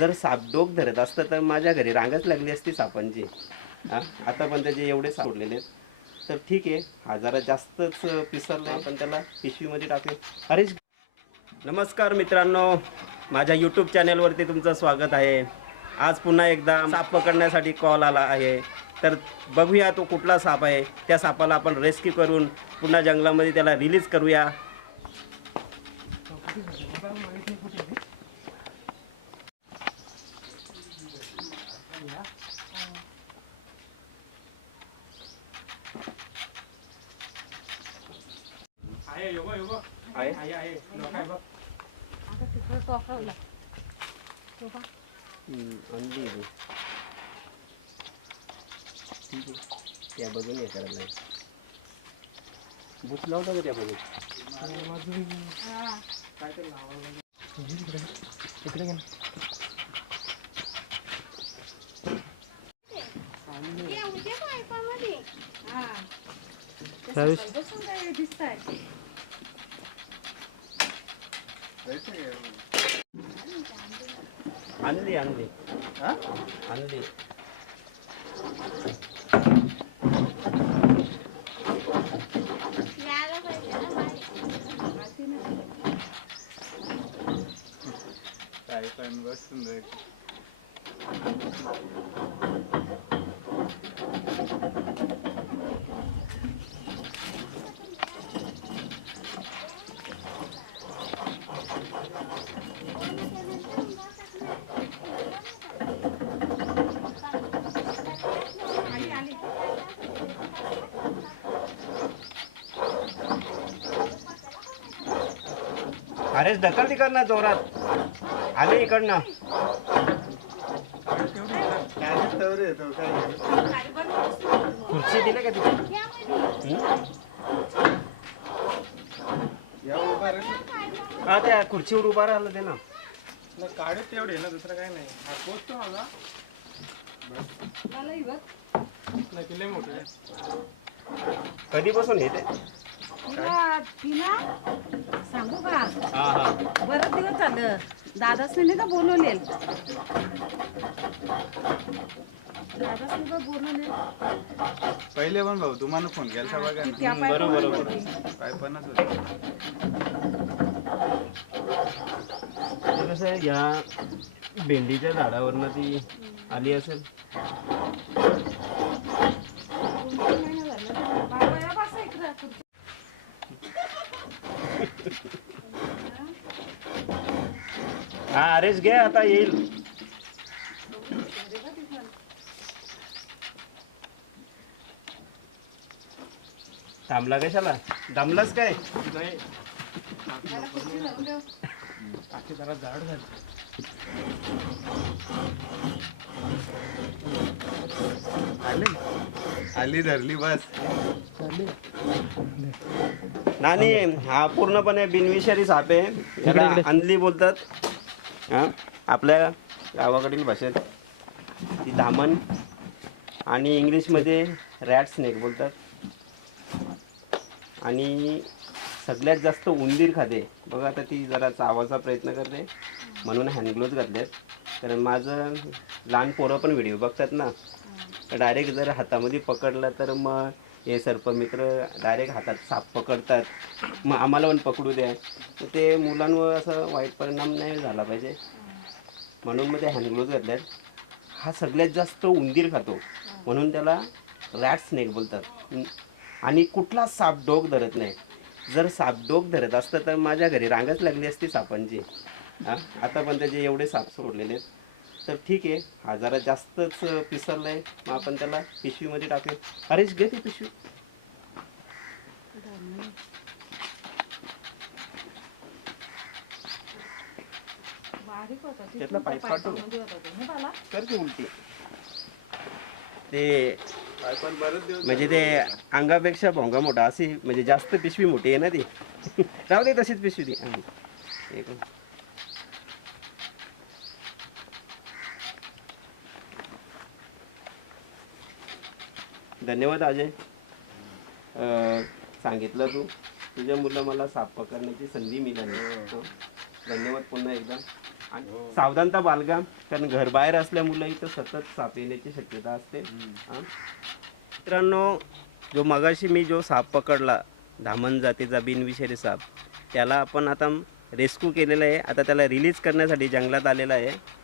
जर साप डोक धरत असतं तर माझ्या घरी रांगच लागली असती सापांची. आता पण त्याचे एवढे सापडलेले आहेत. तर ठीक आहे, हा जरा जास्तच पिसरला, आपण त्याला पिशवीमध्ये टाकू. हरीश, नमस्कार मित्रांनो, माझ्या यूट्यूब चॅनलवरती तुमचं स्वागत आहे. आज पुन्हा एकदा साप पकडण्यासाठी कॉल आला आहे. तर बघूया तो कुठला साप आहे. त्या सापाला आपण रेस्क्यू करून पुन्हा जंगलामध्ये त्याला रिलीज करूया. आणली आहे. ठीक आहे, त्या बघून हे करायला भूत लावता का त्या बघून. इकडे घे. आणली आणली आणली. काय पण बसून जाईल. अरेच ढकल तिकडनं जोरात. आले इकडनं. खुर्ची दिले का तिथे? हा, त्या खुर्चीवर उभा राहिलं ते ना. काढत तेवढे ना, दुसरं काय नाही. हा पोचतो मला किल्ले मोठे. कधीपासून येते? सांगू का, हा हा. बरं दिवस झालं दादासने नाही का बोलवले. दादासने का बोलवले पहिले पण भाऊ तुम्हाला फोन केला बघा ना. त्या पाय बरोबर पकडून बरोबर. होते. काय पणच होत. ते कसं आहे, या भेंडीच्या झाडावरनं ती आली असेल. 2-3 महिने झाले. बाबा या बसा इकडं. हा, अरेच घे, आता येईल. थांबला कशाला? दमलाच काय? याला कुस्ती धरून ठेव. जरा जाड झालं. आली धरली बस. नानी, हा पूर्णपणे बिनविषारी साप आहे. याला अंधली बोलतात. हा, आपल्या गावाकडील भाषेत ती धामण आणि इंग्लिशमध्ये रॅट स्नेक बोलतात. आणि सगळ्यात जास्त उंदीर खाते. बघा, आता ती जरा चावायचा प्रयत्न करते म्हणून हँडग्लोव्ज घातलेत. कारण माझं लहान पोरं पण व्हिडिओ बघतात ना, तर डायरेक्ट जर हातामध्ये पकडलं तर मग हे सर्पमित्र डायरेक्ट हातात साप पकडतात. मग आम्हाला पण पकडू द्या. तर ते मुलांवर असं वाईट परिणाम नाही झाला पाहिजे म्हणून मग ते हँडग्लोव्ज घातल्यात. हा सगळ्यात जास्त उंदीर खातो म्हणून त्याला रॅट स्नेक बोलतात. आणि कुठला साप डोक धरत नाही. जर साप डोक धरत असतं तर माझ्या घरी रांगच लागली असती सापांची. आता पण त्याचे एवढे साप सोडलेले आहेत. तर ठीक आहे, हा जरा जास्तच पिसरला आहे, मग आपण त्याला पिशवीमध्ये टाकू. हरीश, घे ती पिशवी. बारीक होता ते. त्यातला पाईप काढतो. पाईपामध्ये होता तो. हे पाला. कर ती उलटी. ते पण बरेच दिवस म्हणजे ते अंगापेक्षा भोंगा मोठा अशी, म्हणजे जास्त पिशवी मोठी आहे ना ती. राहू दे तशीच पिशवी ती. एक धन्यवाद अजय, सांगितलं तू. तुझ्या मुलं मला साप पकडण्याची संधी मिळाली. धन्यवाद पुन्हा एकदा. आणि सावधानता बाळगा, कारण घरबाहेर असल्यामुळे इथं सतत साप येण्याची शक्यता असते. हा. मित्रांनो, जो मगाशी मी जो साप पकडला, धामण जातीचा बिनविषारी साप, त्याला आपण आता रेस्क्यू केलेला आहे. आता त्याला रिलीज करण्यासाठी जंगलात आलेला आहे.